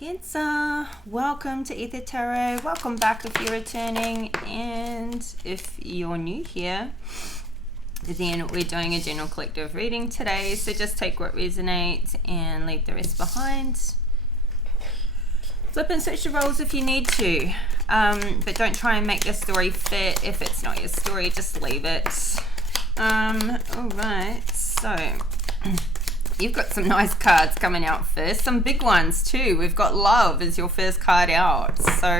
Cancer, welcome to Ether Tarot. Welcome back if you're returning, and if you're new here, then we're doing a general collective reading today, so just take what resonates and leave the rest behind. Flip and switch the roles if you need to, but don't try and make your story fit. If it's not your story, just leave it. Alright, so you've got some nice cards coming out first, some big ones too. We've got love as your first card out, so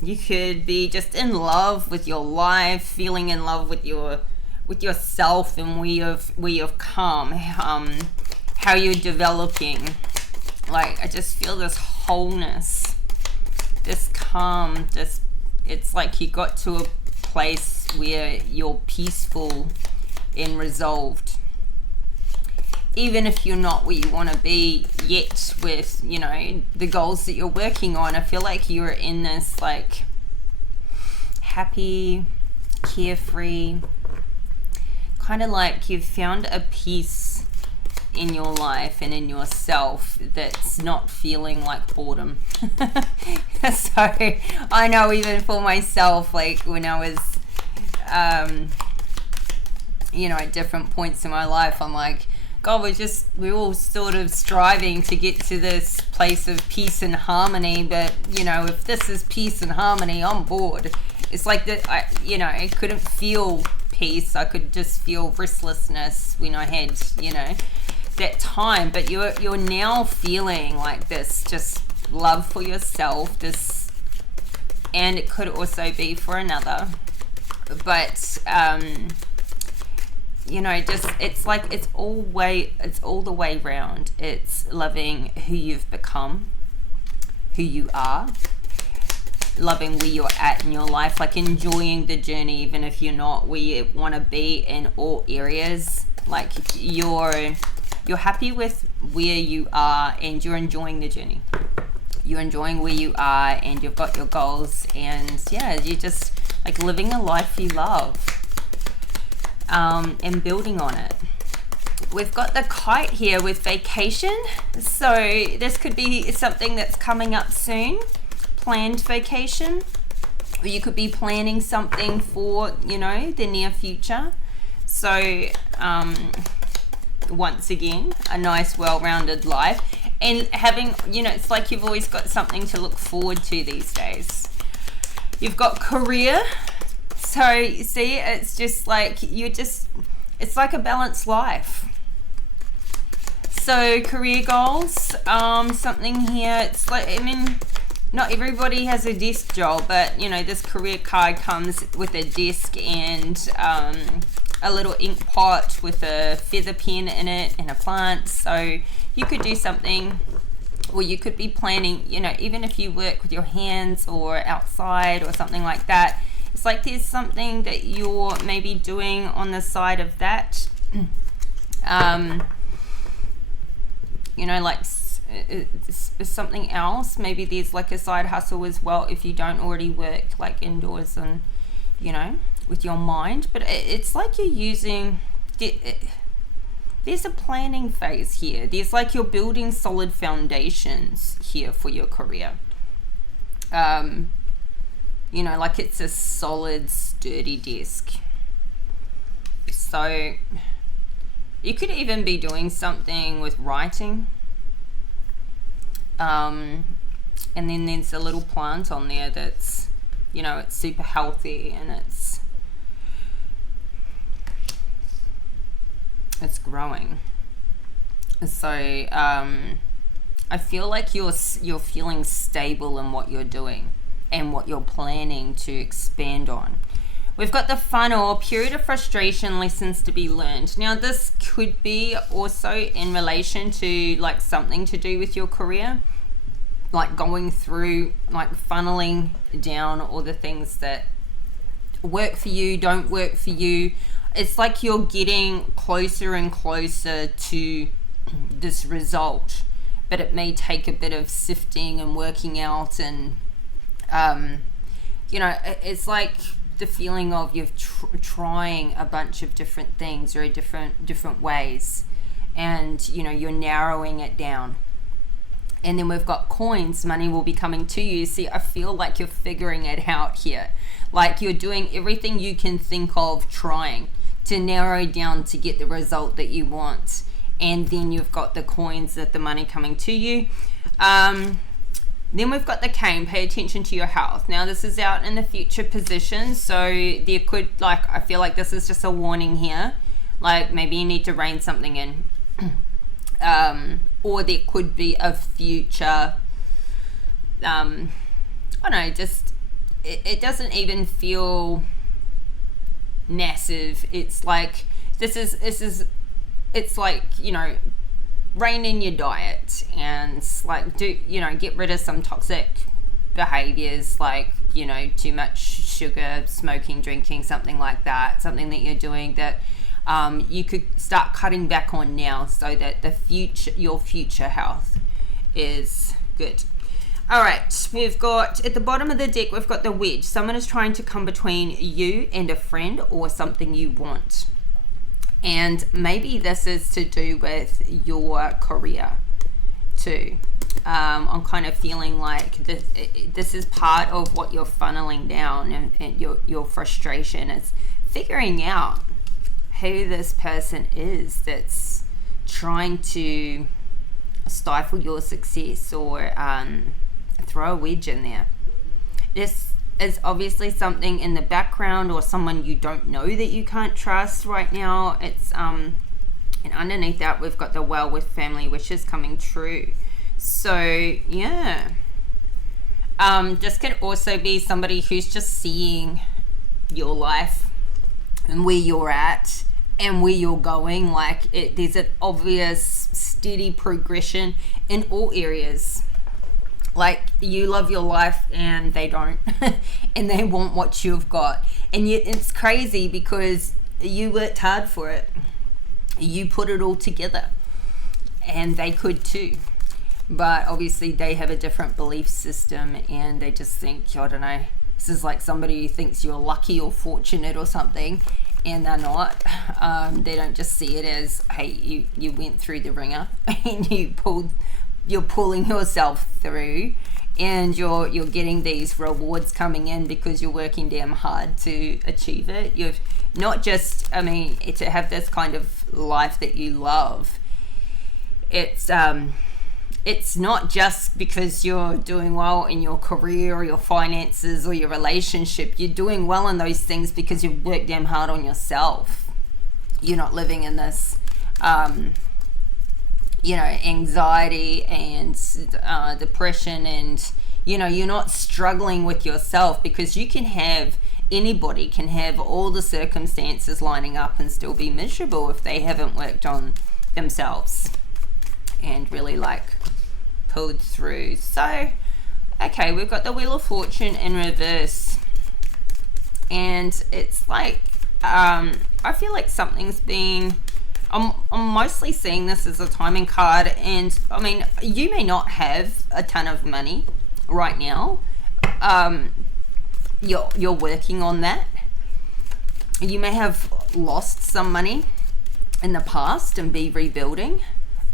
you could be just in love with your life, feeling in love with yourself and where you've come, how you're developing. Like, I just feel this wholeness, this calm, it's like you got to a place where you're peaceful and resolved. Even if you're not where you want to be yet with, the goals that you're working on, I feel like you're in this, like, happy, carefree, kind of like you've found a peace in your life and in yourself that's not feeling like boredom. So I know, even for myself, like when I was, at different points in my life, I'm like, God, we're all sort of striving to get to this place of peace and harmony, but if this is peace and harmony, I'm bored. It's like that. I couldn't feel peace. I could just feel restlessness when I had that time. But you're now feeling like this, just love for yourself, this, and it could also be for another, but it's like it's all the way round. It's loving who you've become, who you are, loving where you're at in your life, like enjoying the journey, even if you're not where you want to be in all areas. Like you're happy with where you are and you're enjoying the journey. You're enjoying where you are and you've got your goals, and you're just like living a life you love. And building on it. We've got the Kite here with vacation. So this could be something that's coming up soon, planned vacation, or you could be planning something for, the near future. So once again, a nice, well-rounded life, and having, it's like you've always got something to look forward to these days. You've got career. So, you see, it's just like, it's like a balanced life. So, career goals, something here, it's like, not everybody has a desk job, but, this career card comes with a desk and a little ink pot with a feather pen in it and a plant. So, you could do something, or you could be planning, even if you work with your hands or outside or something like that. It's like there's something that you're maybe doing on the side of that. Like something else. Maybe there's like a side hustle as well if you don't already work like indoors and, with your mind. But it's like you're using... There's a planning phase here. There's like you're building solid foundations here for your career. Like it's a solid, sturdy desk. So you could even be doing something with writing. And then there's a little plant on there that's, it's super healthy and it's growing. So I feel like you're feeling stable in what you're doing and what you're planning to expand on. We've got the funnel, period of frustration, lessons to be learned. Now this could be also in relation to like something to do with your career, like going through, like funneling down all the things that work for you, don't work for you. It's like you're getting closer and closer to this result, but it may take a bit of sifting and working out, and it's like the feeling of you're trying a bunch of different things or different ways, and you're narrowing it down. And then we've got coins, money will be coming to you. See, I feel like you're figuring it out here. Like you're doing everything you can think of, trying to narrow down to get the result that you want. And then you've got the coins, that the money coming to you. Then we've got the cane, pay attention to your health. Now this is out in the future position, so there could, like, I feel like this is just a warning here. Like maybe you need to rein something in. Or there could be a future, I don't know, just, it doesn't even feel massive. It's like, it's like, you know, rein in your diet and like get rid of some toxic behaviors, like, you know, too much sugar, smoking, drinking, something like that, something that you're doing that you could start cutting back on now, so that your future health is good. All right, we've got at the bottom of the deck, we've got the wedge. Someone is trying to come between you and a friend or something you want. And maybe this is to do with your career too. I'm kind of feeling like this is part of what you're funneling down, and your frustration is figuring out who this person is that's trying to stifle your success or throw a wedge in there. This is obviously something in the background, or someone you don't know that you can't trust right now. It's and underneath that we've got the well with family wishes coming true. So yeah, this could also be somebody who's just seeing your life and where you're at and where you're going. Like there's an obvious steady progression in all areas. Like you love your life and they don't and they want what you've got, and yet it's crazy because you worked hard for it, you put it all together, and they could too, but obviously they have a different belief system and they just think, I don't know, this is like somebody who thinks you're lucky or fortunate or something, and they're not. They don't just see it as, hey, you went through the ringer and you're pulling yourself through, and you're getting these rewards coming in because you're working damn hard to achieve it. You've not just, I mean, to have this kind of life that you love, it's not just because you're doing well in your career or your finances or your relationship. You're doing well in those things because you've worked damn hard on yourself. You're not living in this anxiety and depression, and you're not struggling with yourself, because anybody can have all the circumstances lining up and still be miserable if they haven't worked on themselves and really pulled through. So okay, we've got the Wheel of Fortune in reverse, and it's like I feel like something's being, I'm mostly seeing this as a timing card, and I mean, you may not have a ton of money right now. You're working on that. You may have lost some money in the past and be rebuilding.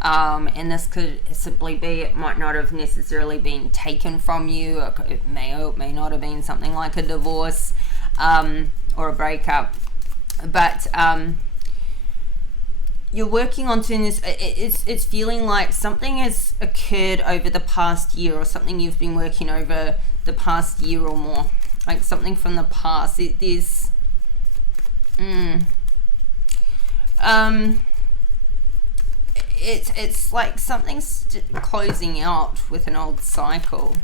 And this could simply be, it might not have necessarily been taken from you. It may or may not have been something like a divorce or a breakup. But you're working on things. It's feeling like something has occurred over the past year, or something you've been working over the past year or more, like something from the past. It's like something's closing out with an old cycle.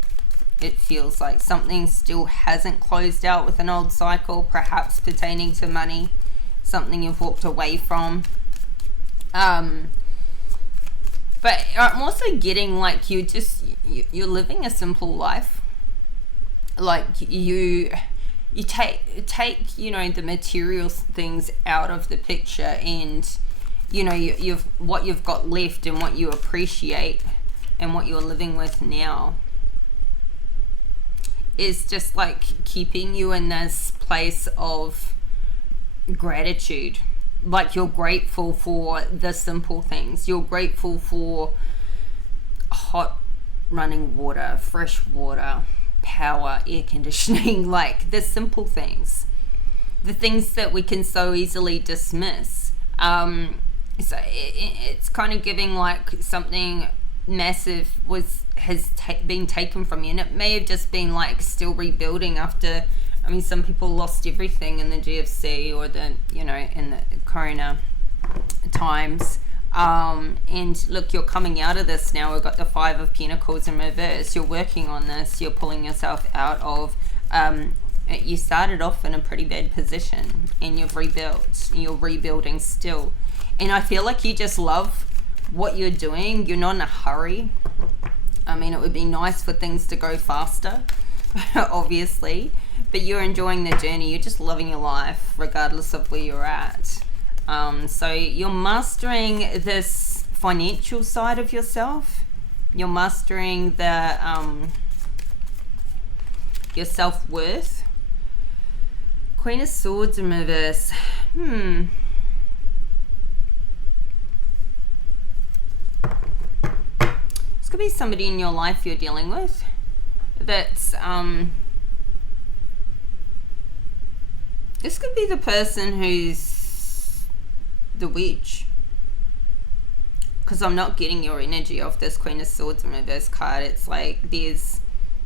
It feels like something still hasn't closed out with an old cycle, perhaps pertaining to money, something you've walked away from. But I'm also getting like you're living a simple life. Like you take the material things out of the picture, and you've what you've got left and what you appreciate and what you're living with now is just like keeping you in this place of gratitude. Like you're grateful for the simple things. You're grateful for hot running water, fresh water, power, air conditioning, like the simple things, the things that we can so easily dismiss. So it's kind of giving like something massive has been taken from you, and it may have just been like still rebuilding after. I mean, some people lost everything in the GFC or the in the Corona times. And look, you're coming out of this now. We've got the 5 of Pentacles in reverse. You're working on this. You're pulling yourself out of. You started off in a pretty bad position, and you've rebuilt. You're rebuilding still, and I feel like you just love what you're doing. You're not in a hurry. I mean, it would be nice for things to go faster, obviously, but you're enjoying the journey. You're just loving your life regardless of where you're at. So you're mastering this financial side of yourself. You're mastering the your self-worth. Queen of Swords in reverse. This could be somebody in your life you're dealing with that's this could be the person who's the witch, because I'm not getting your energy off this Queen of Swords in reverse card. It's like there's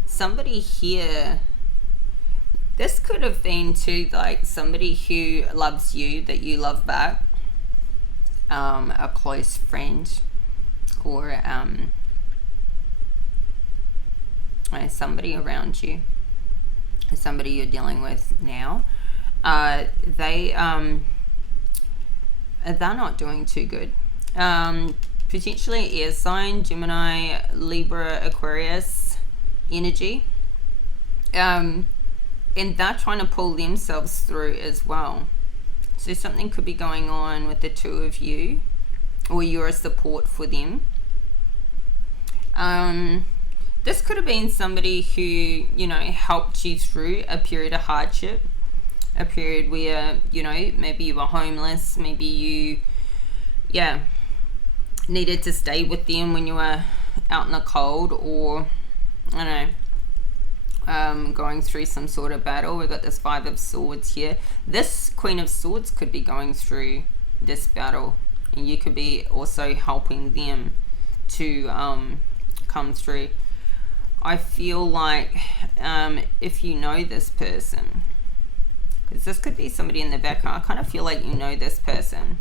somebody here. This could have been to like somebody who loves you, that you love back, a close friend, or somebody around you, somebody you're dealing with now. They're not doing too good. Potentially air sign, Gemini, Libra, Aquarius energy. And they're trying to pull themselves through as well. So something could be going on with the two of you, or you're a support for them. This could have been somebody who, helped you through a period of hardship. A period where, maybe you were homeless, maybe you, needed to stay with them when you were out in the cold, or, going through some sort of battle. We've got this 5 of Swords here. This Queen of Swords could be going through this battle, and you could be also helping them to come through. I feel like if you know this person, because this could be somebody in the background, I kind of feel like you know this person.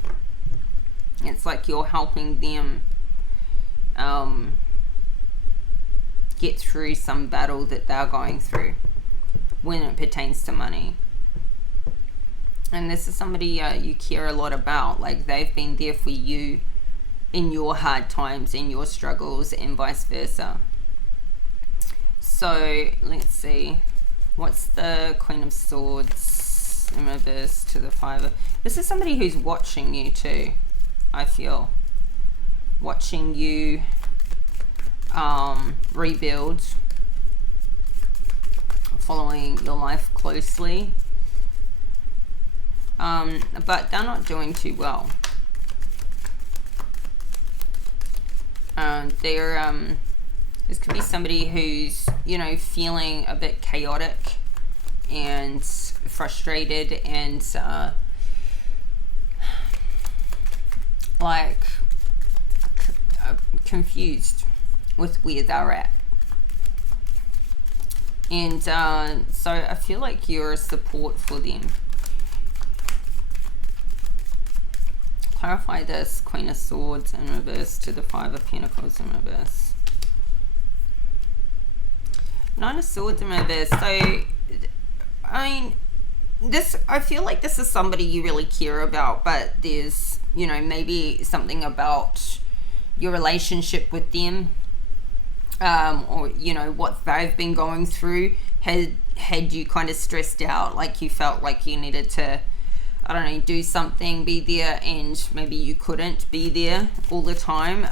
It's like you're helping them get through some battle that they're going through when it pertains to money. And this is somebody you care a lot about. Like, they've been there for you in your hard times, in your struggles, and vice versa. So let's see, what's the Queen of Swords in reverse to the 5 of... This is somebody who's watching you too, I feel. Watching you rebuild, following your life closely. But they're not doing too well. This could be somebody who's, feeling a bit chaotic and frustrated and confused with where they're at. And so I feel like you're a support for them. Clarify this Queen of Swords in reverse to the 5 of Pentacles in reverse. 9 of Swords in reverse. So, I mean, I feel like this is somebody you really care about, but there's, maybe something about your relationship with them, or, what they've been going through had you kind of stressed out, like you felt like you needed to, do something, be there, and maybe you couldn't be there all the time,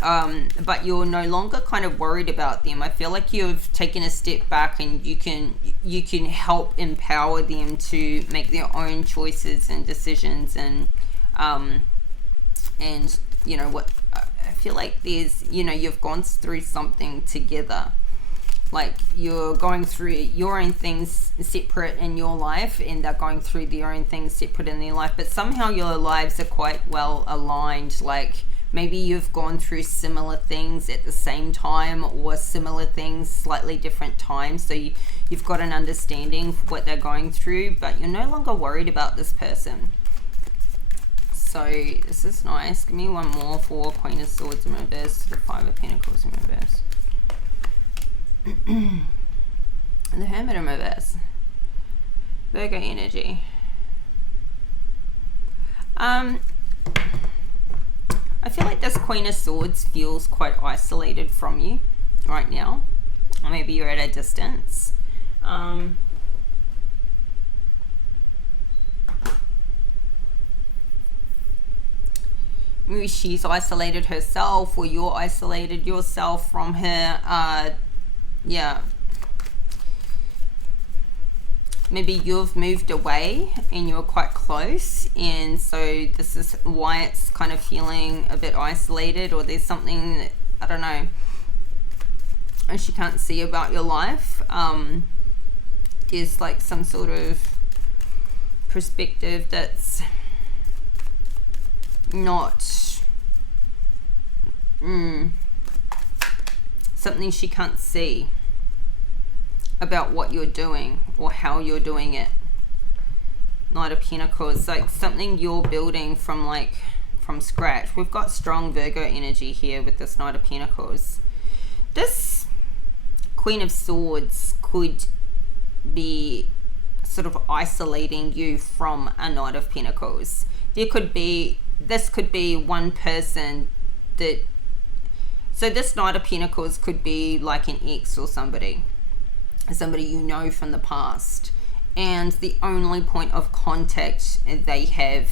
but you're no longer kind of worried about them. I feel like you've taken a step back, and you can help empower them to make their own choices and decisions, and what I feel like there's, you've gone through something together, like you're going through your own things separate in your life, and they're going through their own things separate in their life, but somehow your lives are quite well aligned. Like maybe you've gone through similar things at the same time, or similar things slightly different times, so you've got an understanding of what they're going through, but you're no longer worried about this person. So this is nice. Give me one more for Queen of Swords in reverse to the Five of Pentacles in reverse. The Hermit in reverse. Virgo energy. I feel like this Queen of Swords feels quite isolated from you right now. Or maybe you're at a distance. Maybe she's isolated herself, or you're isolated yourself from her. Yeah. Maybe you've moved away and you're quite close, and so this is why it's kind of feeling a bit isolated, or there's something that, I don't know, she can't see about your life. There's like some sort of perspective that's not something she can't see about what you're doing or how you're doing it. Knight of Pentacles, like something you're building from scratch. We've got strong Virgo energy here with this Knight of Pentacles. This Queen of Swords could be sort of isolating you from a Knight of Pentacles. This could be one person that, so this Knight of Pentacles could be like an ex or somebody you know from the past, and the only point of contact they have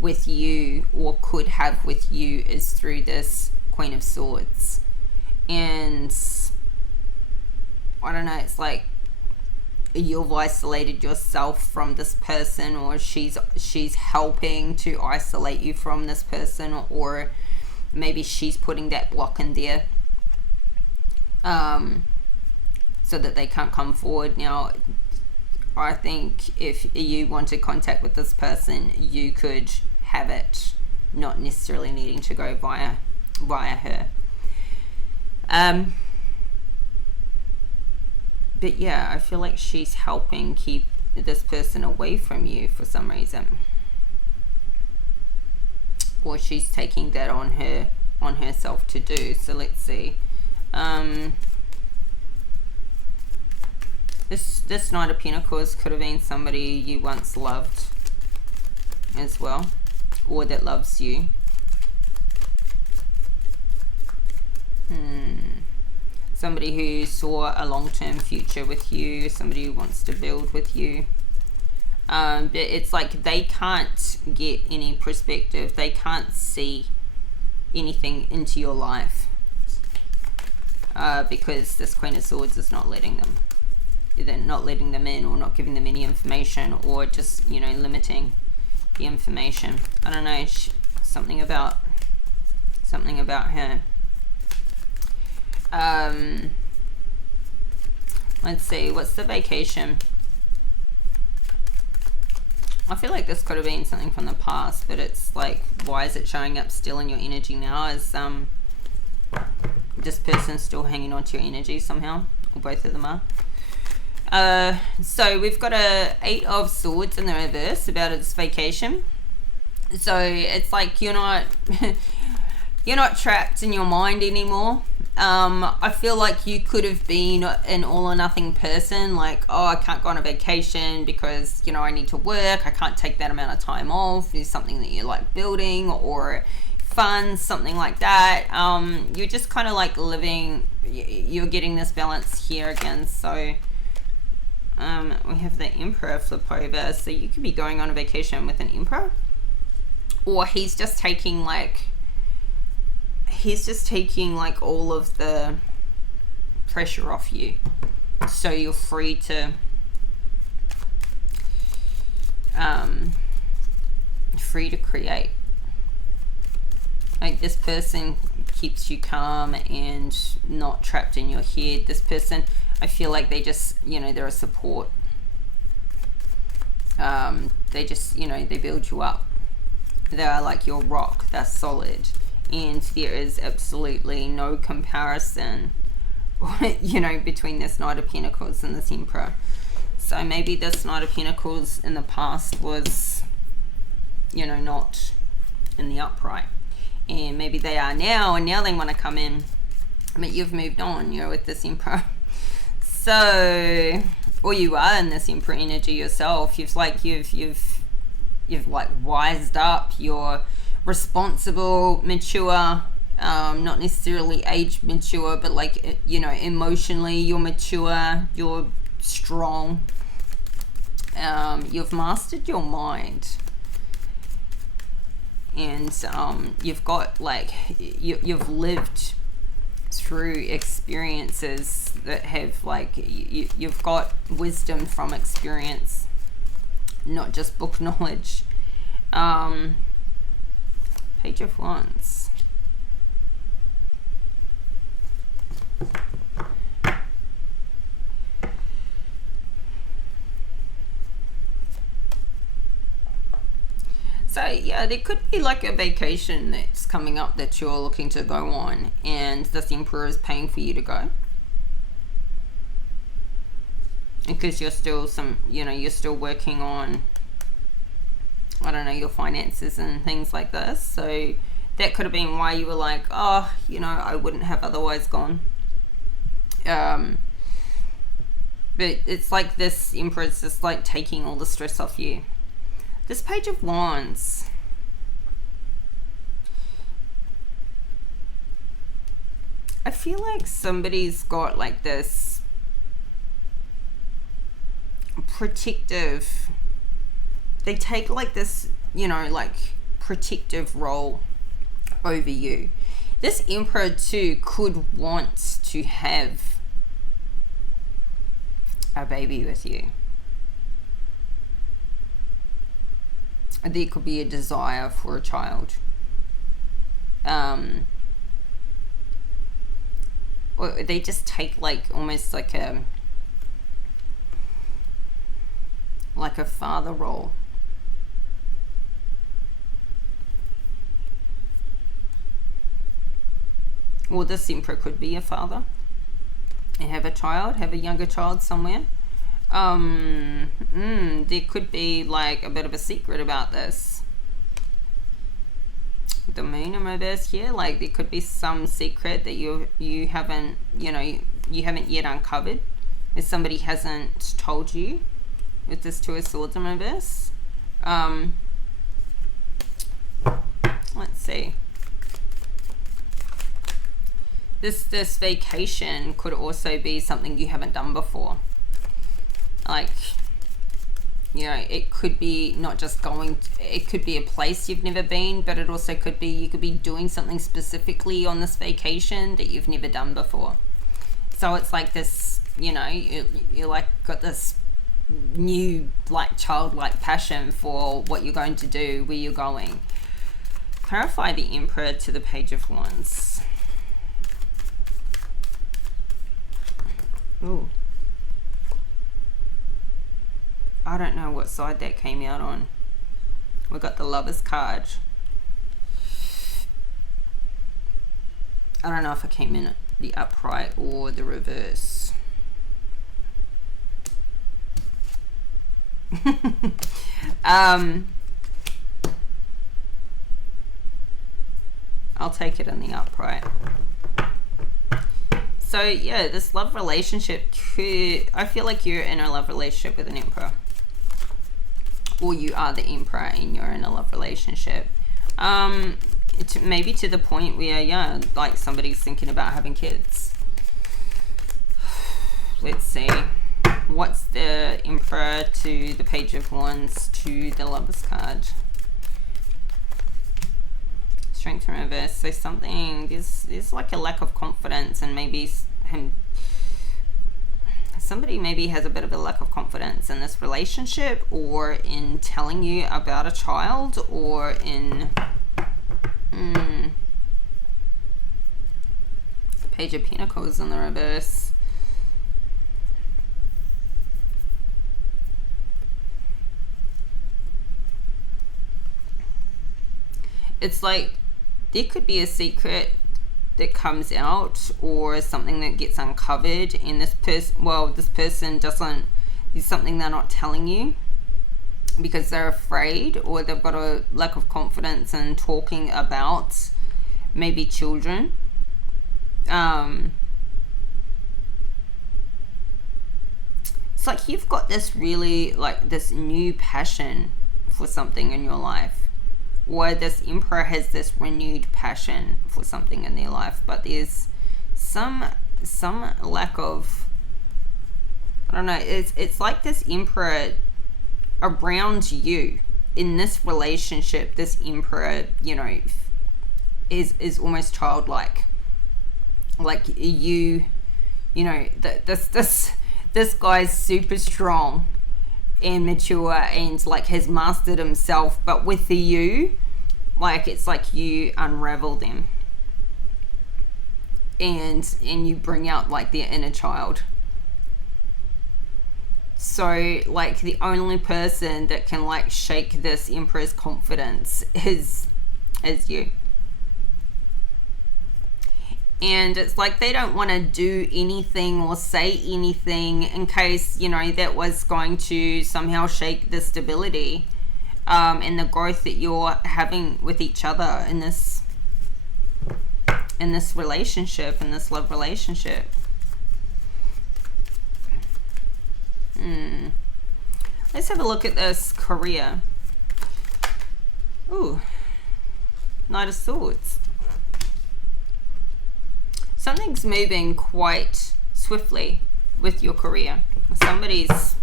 with you or could have with you is through this Queen of Swords. And I don't know, it's like you've isolated yourself from this person, or she's helping to isolate you from this person, or maybe she's putting that block in there so that they can't come forward. Now I think if you wanted contact with this person, you could have it, not necessarily needing to go via her. But yeah, I feel like she's helping keep this person away from you for some reason, or she's taking that on herself to do. So let's see. This Knight of Pentacles could have been somebody you once loved as well, or that loves you. Somebody who saw a long-term future with you, somebody who wants to build with you. But it's like they can't get any perspective. They can't see anything into your life because this Queen of Swords is not letting them. They're not letting them in, or not giving them any information, or just, you know, limiting the information. I don't know, something about her. Let's see, what's the vacation? I feel like this could have been something from the past, but it's like, why is it showing up still in your energy now? Is this person still hanging on to your energy somehow, or both of them are? So we've got a 8 of Swords in the reverse about its vacation. So it's like you're not trapped in your mind anymore. I feel like you could have been an all or nothing person, like, oh, I can't go on a vacation because, you know, I need to work, I can't take that amount of time off. There's something that you like building, or fun, something like that. You're just kind of like living, you're getting this balance here again. So we have the Emperor flip over, so you could be going on a vacation with an Emperor, or he's just taking like all of the pressure off you, so you're free to create. Like this person keeps you calm and not trapped in your head. This person, I feel like they just, they're a support. They just, they build you up. They're like your rock. They're solid. And there is absolutely no comparison, between this Knight of Pentacles and this Emperor. So maybe this Knight of Pentacles in the past was, not in the upright. And maybe they are now, and now they want to come in. But you've moved on, with this Emperor. So, or you are in this Emperor energy yourself. You've wised up. You're responsible, mature, not necessarily age mature, but emotionally you're mature, you're strong. You've mastered your mind, and you've got you've lived through experiences that have you've got wisdom from experience, not just book knowledge. Page of Wands. So yeah, there could be a vacation that's coming up that you're looking to go on, and this Emperor is paying for you to go. Because you're still you're still working on, I don't know, your finances and things like this. So that could have been why you were I wouldn't have otherwise gone. But it's like this Emperor is just taking all the stress off you. This Page of Wands. I feel like somebody's got this protective, they take this, protective role over you. This Emperor too could want to have a baby with you. There could be a desire for a child. Or they just take almost like a father role. Or this Emperor could be a father and have a younger child somewhere. There could be a bit of a secret about this. The Moon in reverse here, there could be some secret that you haven't yet uncovered, if somebody hasn't told you, with this Two of Swords in reverse. Let's see. This vacation could also be something you haven't done before. It could be not just it could be a place you've never been, but it also could be you could be doing something specifically on this vacation that you've never done before. So it's this, you're got this new childlike passion for what you're going to do, where you're going. Clarify the Emperor to the Page of Wands. Ooh. I don't know what side that came out on. We got the Lovers card. I don't know if it came in the upright or the reverse. I'll take it in the upright. So yeah, this love relationship I feel like you're in a love relationship with an Emperor. Or you are the Emperor and you're in a love relationship. Maybe to the point where, somebody's thinking about having kids. Let's see. What's the Emperor to the Page of Wands to the Lovers card? Strength in reverse. So something, there's a lack of confidence, and maybe somebody maybe has a bit of a lack of confidence in this relationship, or in telling you about a child, or in Page of Pentacles in the reverse. It's like there could be a secret that comes out, or something that gets uncovered, and this person doesn't, there's something they're not telling you because they're afraid, or they've got a lack of confidence in talking about maybe children. It's like you've got this really, like, this new passion for something in your life, or this Emperor has this renewed passion for something in their life, but there's some lack of, I don't know, it's like this Emperor around you in this relationship. This Emperor, you know, is almost childlike, like you know, this guy's super strong and mature and like has mastered himself, but with you, like, it's like you unravel them and you bring out like their inner child. So like the only person that can like shake this Emperor's confidence is you. And it's like they don't want to do anything or say anything in case, you know, that was going to somehow shake the stability and the growth that you're having with each other in this relationship, in this love relationship. Let's have a look at this career. Ooh, Knight of Swords. Something's moving quite swiftly with your career. Somebody's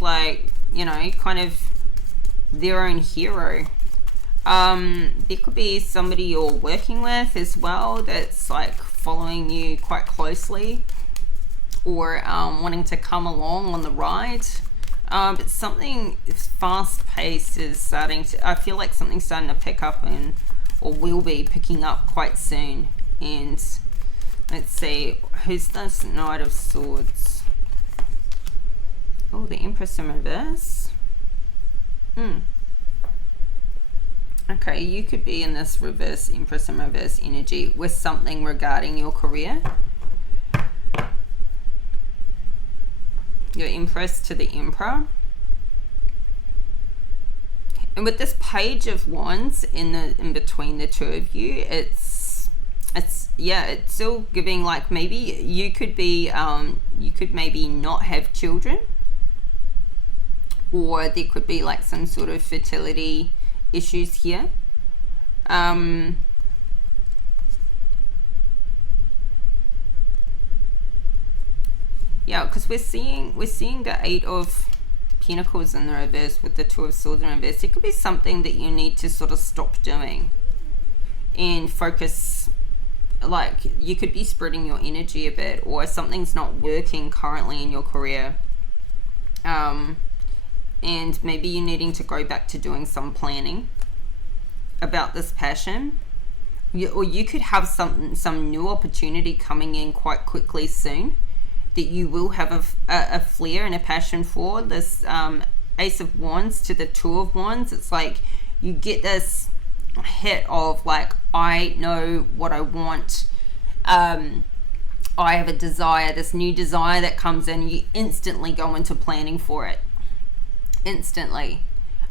like, you know, kind of their own hero. There could be somebody you're working with as well that's like following you quite closely, or wanting to come along on the ride. But something fast paced is starting to, I feel like something's starting to pick up, or will be picking up quite soon. And let's see, who's this Knight of Swords? Oh, the Empress in reverse. Okay, you could be in this reverse Empress in reverse energy with something regarding your career. Your Empress to the Emperor. And with this Page of Wands in between the two of you, it's still giving like maybe you could be you could maybe not have children, or there could be like some sort of fertility issues here. Yeah, because we're seeing the Eight of Pentacles in the reverse with the Two of Swords in reverse. It could be something that you need to sort of stop doing and focus. Like, you could be spreading your energy a bit, or something's not working currently in your career, and maybe you're needing to go back to doing some planning about this passion. Or you could have some new opportunity coming in quite quickly soon that you will have a flair and a passion for. This Ace of Wands to the Two of Wands, it's like you get this hit of like, I know what I want. I have a desire, this new desire that comes in. You instantly go into planning for it. Instantly.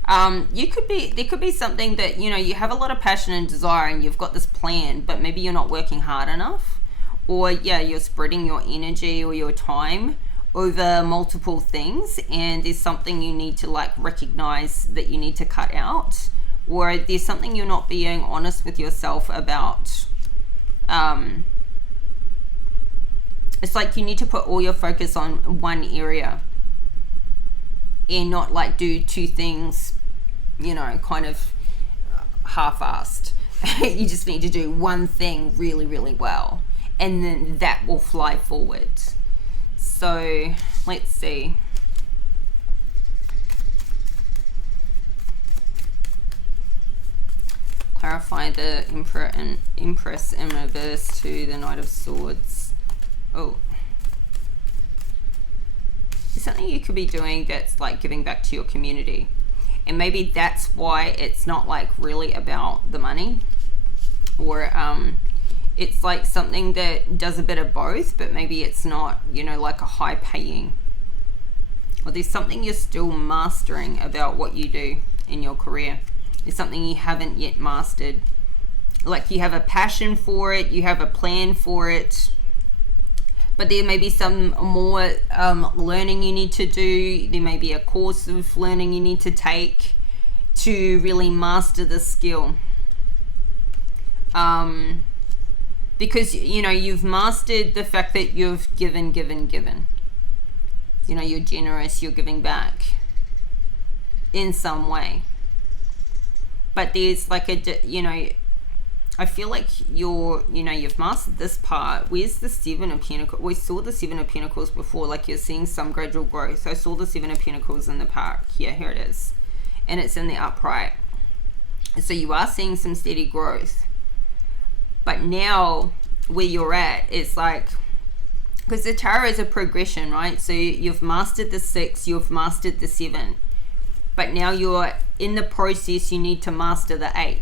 There could be something that, you know, you have a lot of passion and desire and you've got this plan, but maybe you're not working hard enough, or you're spreading your energy or your time over multiple things, and there's something you need to like recognize that you need to cut out, or there's something you're not being honest with yourself about. It's like you need to put all your focus on one area and not like do two things, you know, kind of half-assed. You just need to do one thing really, really well, and then that will fly forward. So let's see. Clarify the Emperor and Empress in reverse to the Knight of Swords. Oh. There's something you could be doing that's like giving back to your community. And maybe that's why it's not like really about the money. Or it's like something that does a bit of both, but maybe it's not, you know, like a high paying. Or there's something you're still mastering about what you do in your career. It's something you haven't yet mastered. Like you have a passion for it, you have a plan for it, but there may be some more learning you need to do. There may be a course of learning you need to take to really master the skill. Because, you know, you've mastered the fact that you've given. You know, you're generous, you're giving back in some way. But there's like you know, I feel like you've mastered this part. Where's the Seven of Pentacles? We saw the Seven of Pentacles before, like you're seeing some gradual growth. I saw the Seven of Pentacles in the park. Yeah, here it is. And it's in the upright. So you are seeing some steady growth. But now where you're at, it's like, because the Tarot is a progression, right? So you've mastered the 6, you've mastered the 7. But now you're in the process, you need to master the 8.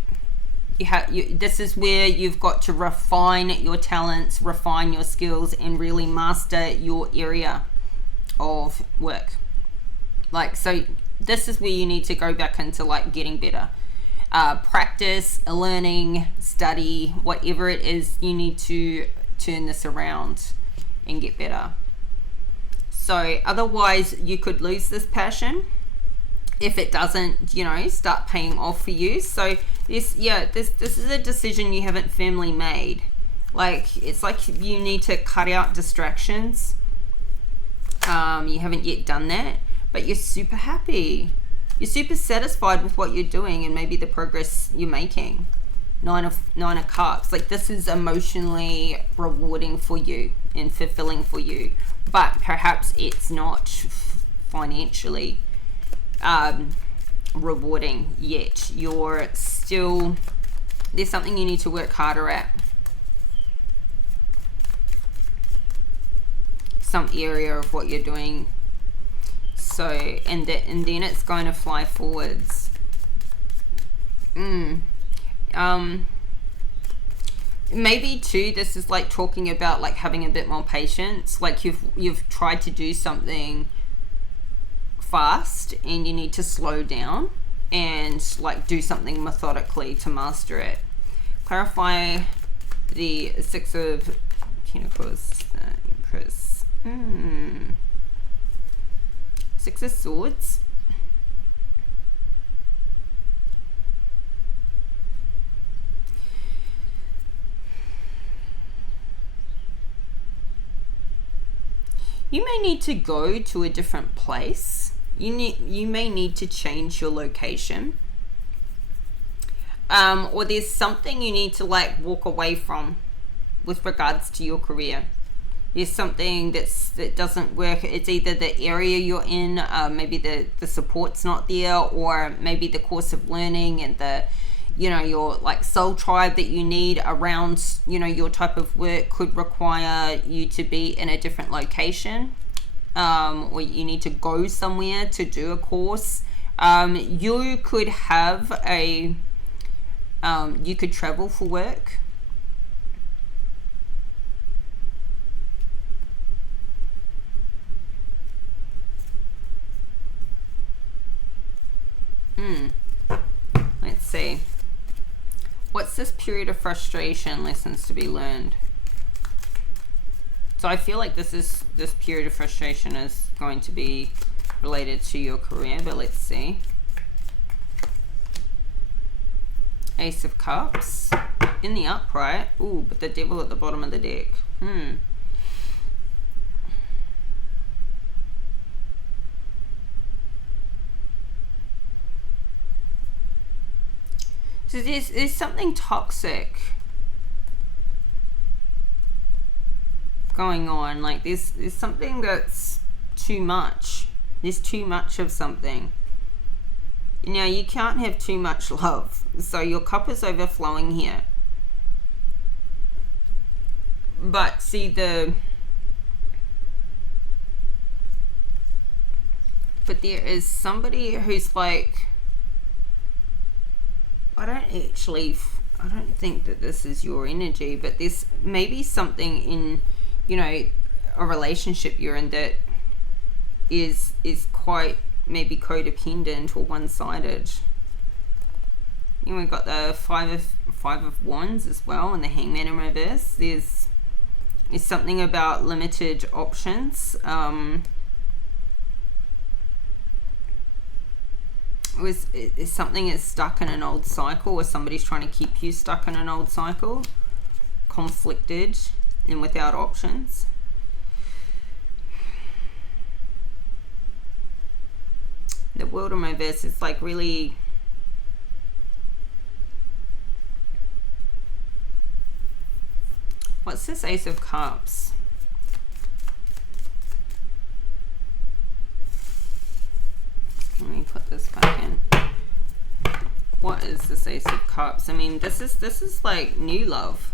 This is where you've got to refine your talents, refine your skills, and really master your area of work. Like, so this is where you need to go back into like getting better. Practice, learning, study, whatever it is, you need to turn this around and get better. So otherwise you could lose this passion if it doesn't, you know, start paying off for you. So this is a decision you haven't firmly made. Like, it's like you need to cut out distractions. You haven't yet done that, but you're super happy. You're super satisfied with what you're doing and maybe the progress you're making. Nine of Cups. Like, this is emotionally rewarding for you and fulfilling for you, but perhaps it's not financially rewarding yet. You're still, there's something you need to work harder at. Some area of what you're doing. So, and then it's going to fly forwards. Maybe too, this is like talking about like having a bit more patience. Like you've tried to do something fast and you need to slow down and like do something methodically to master it. Clarify the Six of Pentacles, Empress. Six of Swords. You may need to go to a different place. You may need to change your location. Or there's something you need to like walk away from with regards to your career. There's something that doesn't work. It's either the area you're in, maybe the support's not there, or maybe the course of learning and the, you know, your like soul tribe that you need around, you know, your type of work could require you to be in a different location, or you need to go somewhere to do a course. You could have you could travel for work. Let's see. What's this period of frustration? Lessons to be learned. So I feel like this period of frustration is going to be related to your career, but let's see. Ace of Cups in the upright. Ooh, but the Devil at the bottom of the deck. So there's something toxic going on. Like there's something that's too much. There's too much of something. Now, you can't have too much love, so your cup is overflowing here. But see, but there is somebody who's like, I don't think that this is your energy, but there's maybe something in, a relationship you're in that is quite maybe codependent or one-sided. We've got the five of wands as well, and the hangman in reverse. There's something about limited options. Is something that's stuck in an old cycle, or somebody's trying to keep you stuck in an old cycle, conflicted and without options. The world in reverse is like really, what's this Ace of Cups? Let me put this back in. What is this Ace of Cups? I mean, this is like new love.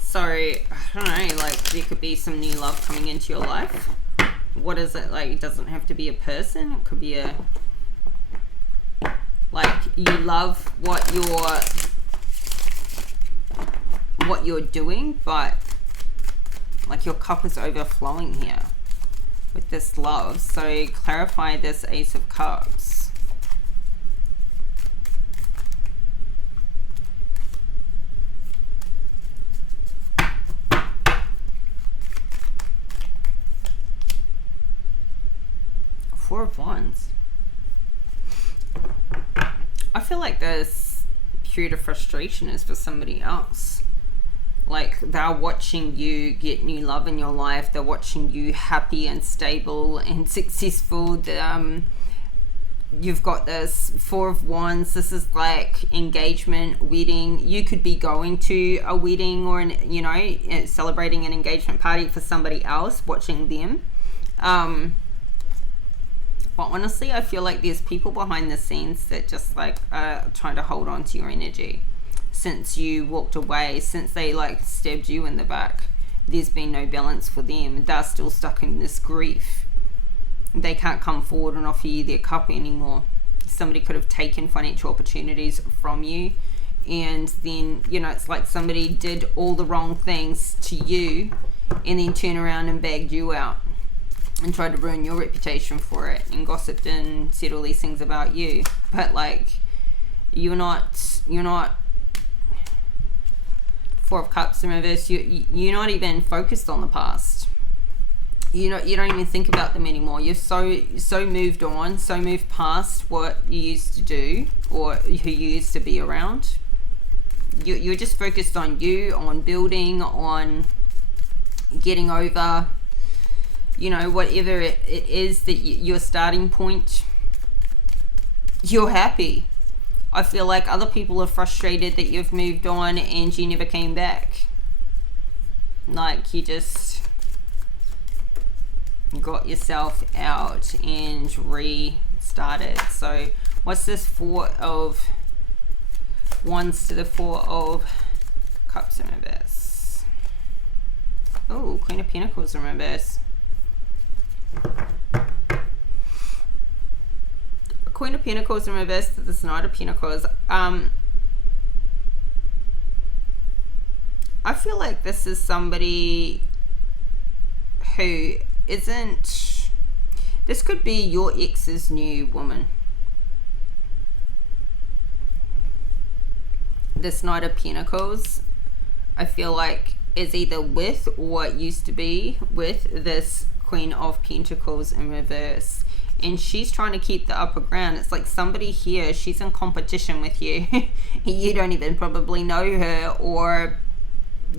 So, I don't know, like there could be some new love coming into your life. What is it like? It doesn't have to be a person. It could be like you love what you're doing, but like your cup is overflowing here with this love. So clarify this Ace of Cups. Four of Wands. I feel like this period of frustration is for somebody else. Like they're watching you get new love in your life. They're watching you happy and stable and successful. You've got this Four of Wands. This is like engagement, wedding. You could be going to a wedding or celebrating an engagement party for somebody else, watching them. But honestly, I feel like there's people behind the scenes that just like are trying to hold on to your energy. Since you walked away, since they like stabbed you in the back, there's been no balance for them. They're still stuck in this grief. They can't come forward and offer you their cup anymore. Somebody could have taken financial opportunities from you, and then it's like somebody did all the wrong things to you and then turn around and bagged you out and tried to ruin your reputation for it and gossiped and said all these things about you. But like you're not Four of Cups in reverse. You're not even focused on the past. You don't even think about them anymore. You're so moved on, so moved past what you used to do or who you used to be around. You're just focused on you, on building, on getting over whatever it is that your starting point. You're happy. I feel like other people are frustrated that you've moved on and you never came back. Like you just got yourself out and restarted. So what's this Four of Wands to the Four of Cups in reverse? Oh, Queen of Pentacles in reverse. Queen of Pentacles in reverse to the Knight of Pentacles. I feel like this is somebody who isn't. This could be your ex's new woman. This Knight of Pentacles, I feel like, is either with or used to be with this Queen of Pentacles in reverse, and she's trying to keep the upper ground. It's like somebody here, she's in competition with you. You don't even probably know her, or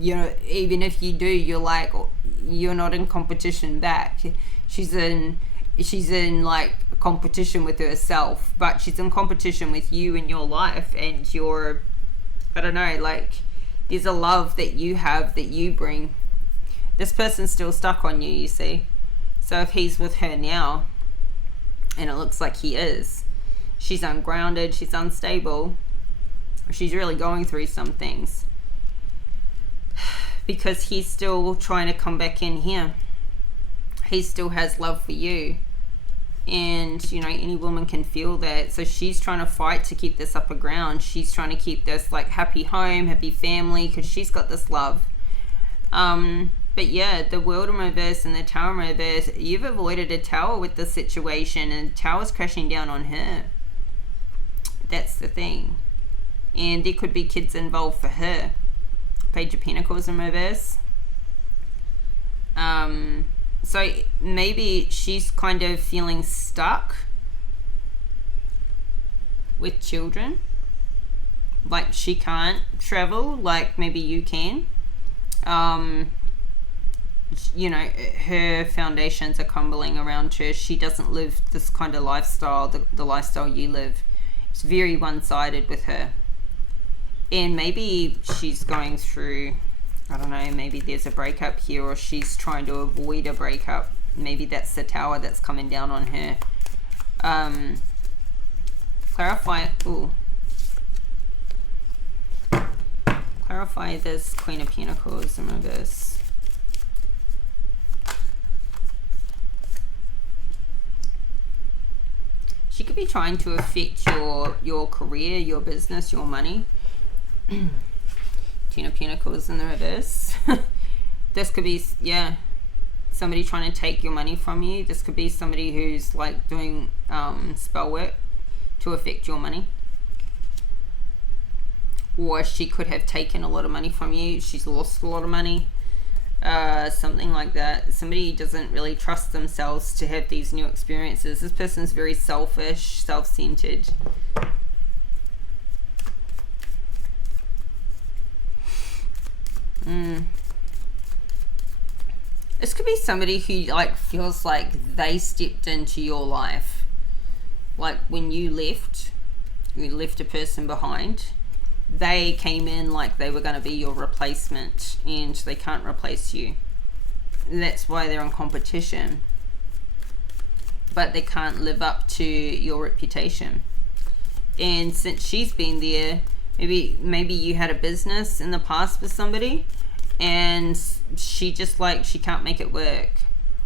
even if you do, you're like, you're not in competition back. She's in like competition with herself, but she's in competition with you in your life, and I don't know, like there's a love that you have that you bring. This person's still stuck on you, you see. So if he's with her now, And it looks like he is. She's ungrounded, she's unstable, she's really going through some things because he's still trying to come back in here. He still has love for you, and you know, any woman can feel that. So she's trying to fight to keep this upper ground. She's trying to keep this like happy home, happy family, because she's got this love. But yeah, the World in reverse and the Tower in reverse, you've avoided a tower with this situation, and the tower's crashing down on her. That's the thing. And there could be kids involved for her. Page of Pentacles in reverse. So maybe she's kind of feeling stuck with children. Like she can't travel like maybe you can. You know, her foundations are crumbling around her. She doesn't live this kind of lifestyle, the lifestyle you live. It's very one-sided with her. And maybe she's going through, I don't know, maybe there's a breakup here, or she's trying to avoid a breakup. Maybe that's the tower that's coming down on her. Clarify this Queen of Pentacles in reverse. She could be trying to affect your career, your business, your money. Ten of Pentacles in the reverse. This could be, yeah, somebody trying to take your money from you. This could be somebody who's like doing spell work to affect your money. Or she could have taken a lot of money from you. She's lost a lot of money. Something like that. Somebody doesn't really trust themselves to have these new experiences. This person's very selfish, self-centered. This could be somebody who like feels like they stepped into your life. Like when you left a person behind. They came in like they were going to be your replacement, and they can't replace you. And that's why they're in competition. But they can't live up to your reputation. And since she's been there, maybe you had a business in the past with somebody, and she just like, she can't make it work.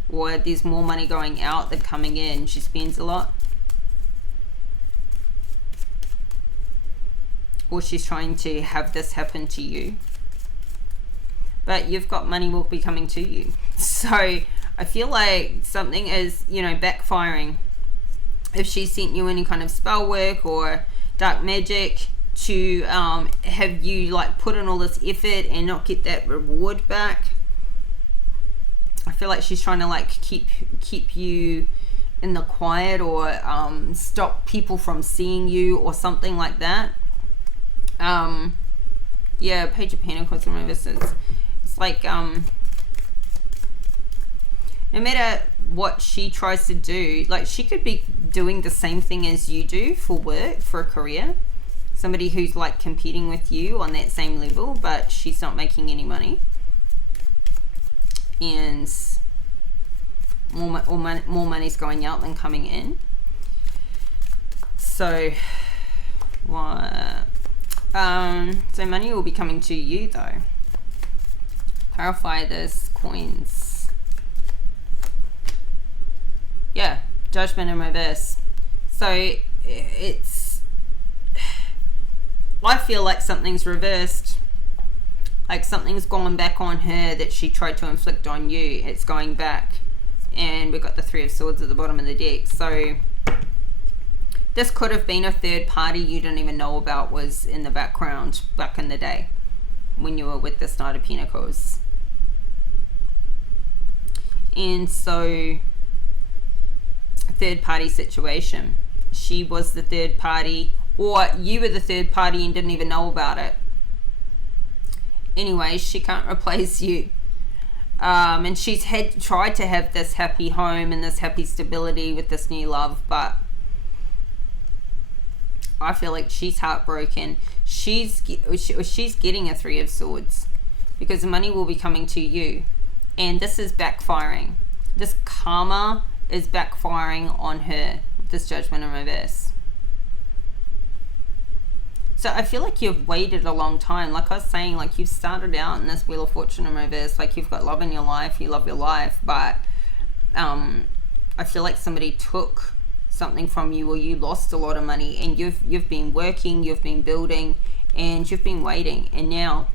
Or there's more money going out than coming in. She spends a lot. Or she's trying to have this happen to you. But you've got money will be coming to you. So I feel like something is, you know, backfiring. If she sent you any kind of spell work or dark magic to have you like put in all this effort and not get that reward back. I feel like she's trying to like keep you in the quiet, or stop people from seeing you, or something like that. Yeah, Page of Pentacles in reverse. It's like no matter what she tries to do, like she could be doing the same thing as you do for work, for a career. Somebody who's like competing with you on that same level, but she's not making any money. And more money's going out than coming in. So what? So money will be coming to you though. Clarify this, coins. Yeah, Judgment in reverse. So it's, I feel like something's reversed. Like something's gone back on her that she tried to inflict on you. It's going back. And we've got the Three of Swords at the bottom of the deck. So this could have been a third party you didn't even know about, was in the background back in the day when you were with this Knight of Pentacles. And so, third party situation. She was the third party, or you were the third party and didn't even know about it. Anyway, she can't replace you. And she's tried to have this happy home and this happy stability with this new love, but I feel like she's heartbroken. She's getting a Three of Swords because the money will be coming to you, and this is backfiring. This karma is backfiring on her this Judgment in reverse. So I feel like you've waited a long time. Like I was saying, like you've started out in this Wheel of Fortune in reverse. Like you've got love in your life, you love your life, but I feel like somebody took something from you, or you lost a lot of money, and you've been working, you've been building, and you've been waiting, and now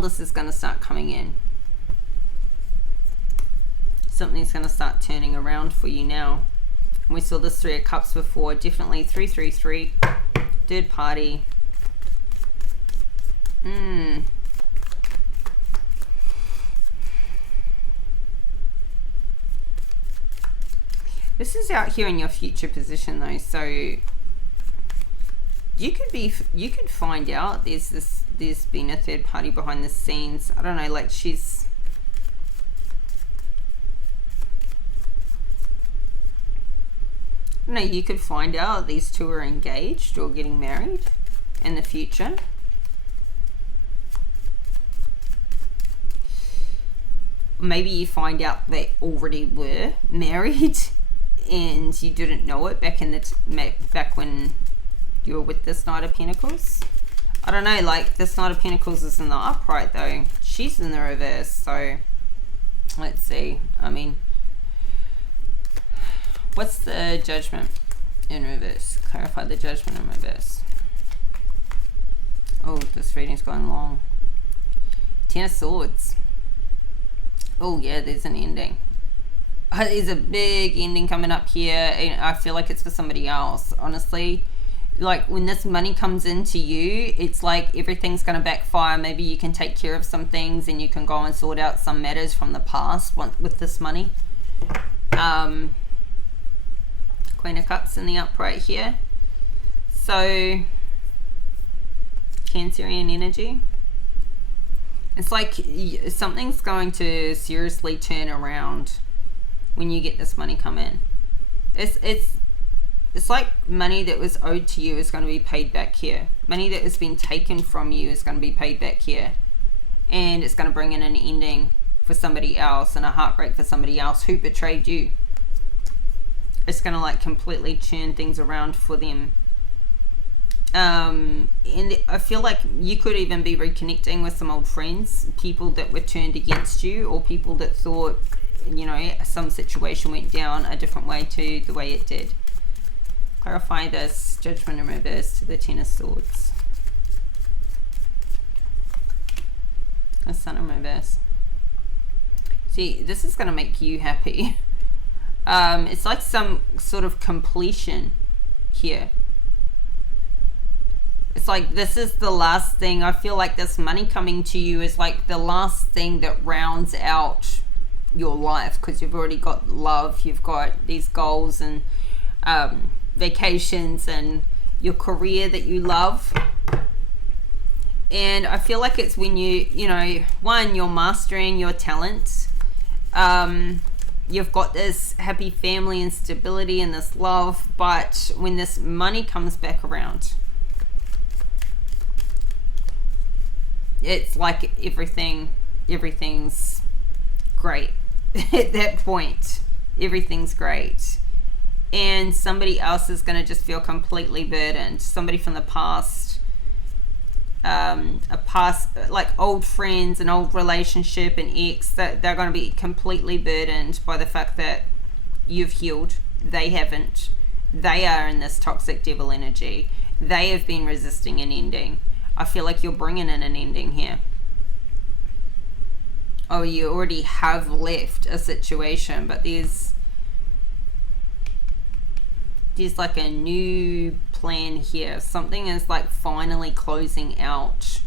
this is going to start coming in. Something's going to start turning around for you now. We saw this Three of Cups before. Definitely 333, third party. This is out here in your future position though, so you could find out there's been a third party behind the scenes. I don't know, like she's, no, you could find out these two are engaged or getting married in the future. Maybe you find out they already were married and you didn't know it back when you were with this Knight of Pentacles. I don't know, like this Knight of Pentacles is in the upright though. She's in the reverse, so let's see. I mean, what's the Judgment in reverse? Clarify the Judgment in reverse. Oh, this reading's going long. Ten of Swords. Oh yeah, there's an ending. There's a big ending coming up here, and I feel like it's for somebody else, honestly. Like when this money comes into you, it's like everything's going to backfire. Maybe you can take care of some things and you can go and sort out some matters from the past with this money. Queen of Cups in the upright here. So Cancerian energy. It's like something's going to seriously turn around when you get this money come in. It's like money that was owed to you is going to be paid back here. Money that has been taken from you is going to be paid back here. And it's going to bring in an ending for somebody else and a heartbreak for somebody else who betrayed you. It's going to like completely turn things around for them. And I feel like you could even be reconnecting with some old friends, people that were turned against you, or people that thought, you know, some situation went down a different way to the way it did. Clarify this Judgment in reverse to the Ten of Swords. The Sun in reverse. See, this is going to make you happy. It's like some sort of completion here. It's like this is the last thing. I feel like this money coming to you is like the last thing that rounds out your life, because you've already got love, you've got these goals and vacations and your career that you love. And I feel like it's when you know, one, you're mastering your talent. You've got this happy family and stability and this love, but when this money comes back around, it's like everything's great. At that point, everything's great. And somebody else is going to just feel completely burdened. Somebody from the past, like old friends, an old relationship, an ex, that they're going to be completely burdened by the fact that you've healed. They haven't. They are in this toxic devil energy. They have been resisting an ending. I feel like you're bringing in an ending here. Oh, you already have left a situation, but there's like a new plan here. Something is like finally closing out.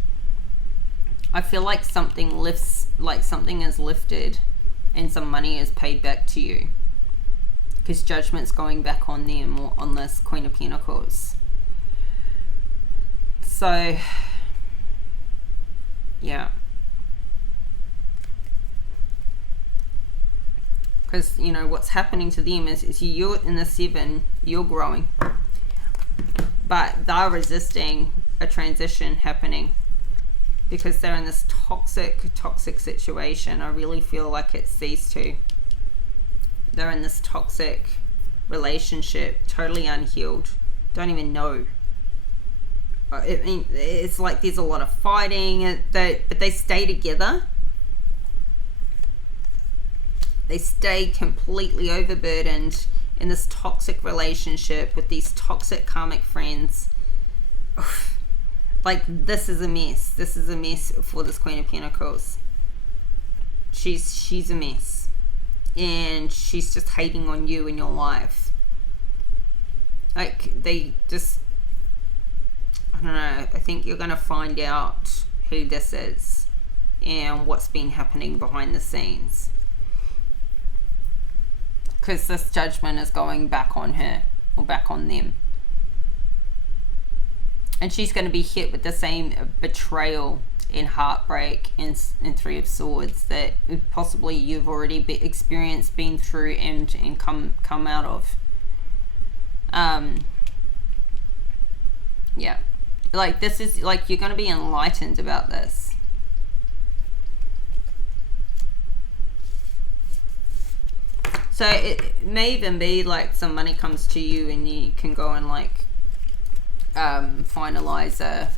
I feel like something lifts, like something is lifted and some money is paid back to you, because Judgment's going back on them, or on this Queen of Pentacles. So yeah, because you know what's happening to them is you're in the 7, you're growing, but they're resisting a transition happening because they're in this toxic situation. I really feel like it's these two. They're in this toxic relationship, totally unhealed, don't even know. I mean, it's like there's a lot of fighting, but they stay together. They stay completely overburdened in this toxic relationship with these toxic karmic friends. Like, this is a mess. This is a mess for this Queen of Pentacles. She's a mess. And she's just hating on you in your life. Like, they just, I don't know, I think you're going to find out who this is and what's been happening behind the scenes. Because this judgment is going back on her, or back on them. And she's going to be hit with the same betrayal and heartbreak and Three of Swords that possibly you've already experienced, been through, and come out of. Yeah. Like, this is, like, you're going to be enlightened about this. So it may even be like some money comes to you and you can go and like finalize a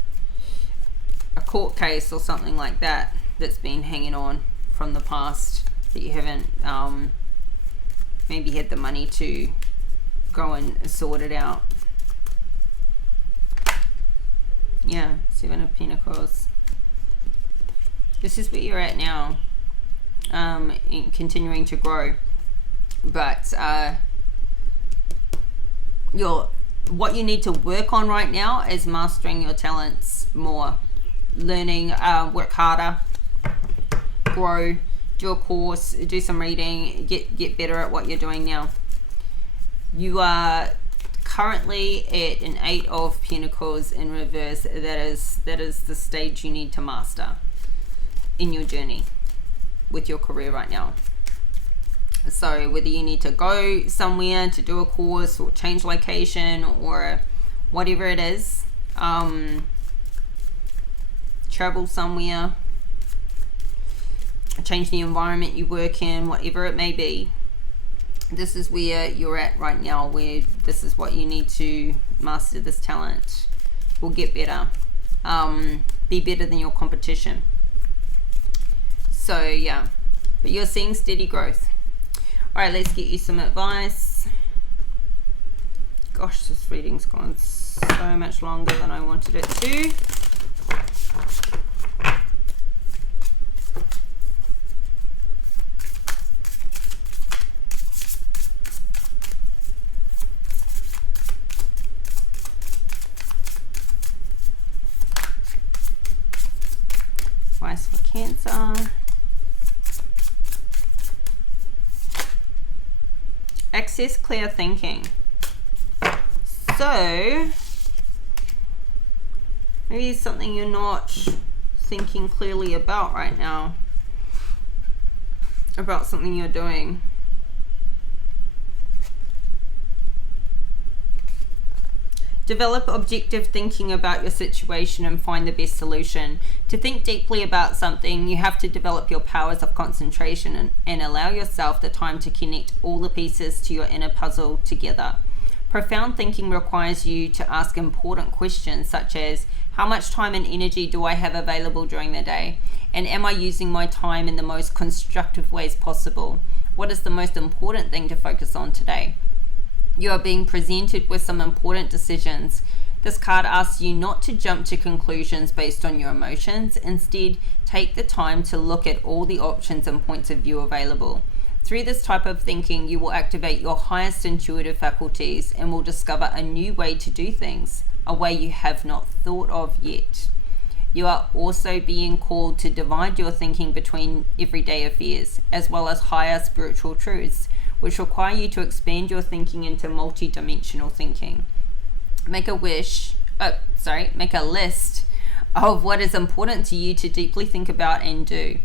court case or something like that that's been hanging on from the past that you haven't maybe had the money to go and sort it out. Yeah, Seven of Pentacles. This is where you're at now, in continuing to grow. But what you need to work on right now is mastering your talents more, learning, work harder, grow, do a course, do some reading, get better at what you're doing now. You are currently at an Eight of Pentacles in reverse. That is the stage you need to master in your journey with your career right now. So whether you need to go somewhere to do a course or change location or whatever it is, travel somewhere, change the environment you work in, whatever it may be, this is where you're at right now, where this is what you need to master, this talent, or get better, be better than your competition. So yeah, but you're seeing steady growth. All right, let's get you some advice. Gosh, this reading's gone so much longer than I wanted it to. Advice for Cancer. Access clear thinking. So maybe it's something you're not thinking clearly about right now, about something you're doing. Develop objective thinking about your situation and find the best solution. To think deeply about something, you have to develop your powers of concentration and allow yourself the time to connect all the pieces to your inner puzzle together. Profound thinking requires you to ask important questions such as, how much time and energy do I have available during the day? And am I using my time in the most constructive ways possible? What is the most important thing to focus on today? You are being presented with some important decisions. This card asks you not to jump to conclusions based on your emotions. Instead, take the time to look at all the options and points of view available. Through this type of thinking, you will activate your highest intuitive faculties and will discover a new way to do things, a way you have not thought of yet. You are also being called to divide your thinking between everyday affairs, as well as higher spiritual truths, which require you to expand your thinking into multi-dimensional thinking. Make a list of what is important to you to deeply think about and do.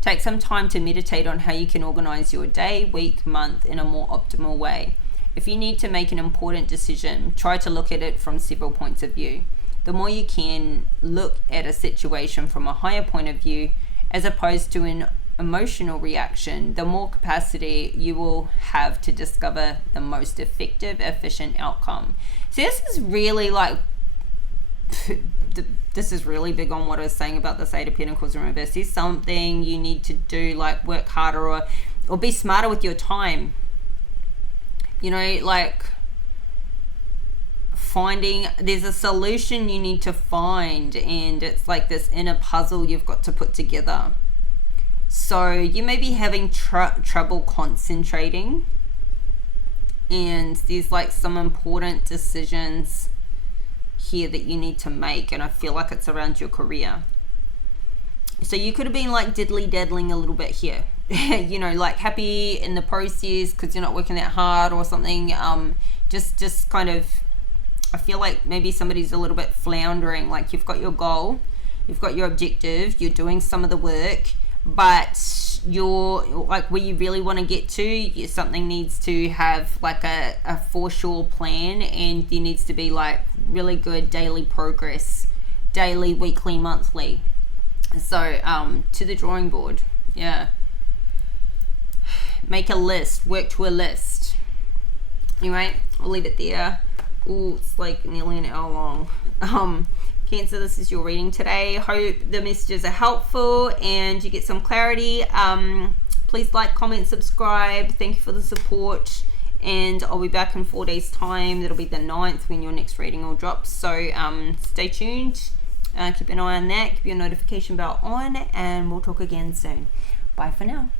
Take some time to meditate on how you can organize your day, week, month in a more optimal way. If you need to make an important decision, try to look at it from several points of view. The more you can look at a situation from a higher point of view, as opposed to an emotional reaction, the more capacity you will have to discover the most effective, efficient outcome. So this is really like, this is really big on what I was saying about this Eight of Pentacles in reverse. There's something you need to do, like work harder or be smarter with your time. You know, like there's a solution you need to find, and it's like this inner puzzle you've got to put together. So you may be having trouble concentrating, and there's like some important decisions here that you need to make, and I feel like it's around your career. So you could have been like diddly-daddling a little bit here. You know, like happy in the process because you're not working that hard or something. Just kind of, I feel like maybe somebody's a little bit floundering. Like you've got your goal, you've got your objective, you're doing some of the work, but you're like where you really want to get to, something needs to have like a foreshore plan, and there needs to be like really good daily progress, daily, weekly, monthly. So to the drawing board. Yeah, make a list, work to a list. Anyway, I'll leave it there. Oh, it's like nearly an hour long. Cancer, this is your reading today. Hope the messages are helpful and you get some clarity. Please like, comment, subscribe. Thank you for the support, and I'll be back in 4 days time. That'll be the 9th when your next reading will drop. So stay tuned, keep an eye on that, keep your notification bell on, and we'll talk again soon. Bye for now.